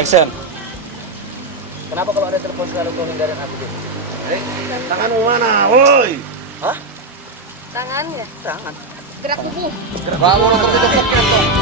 Action. Kenapa kalau ada telepon selalu kau hindarin aku, Dik? Tanganmu mana, woi? Hah? Tangannya. Tangan. Gerak tubuh. Bawa motor di depan.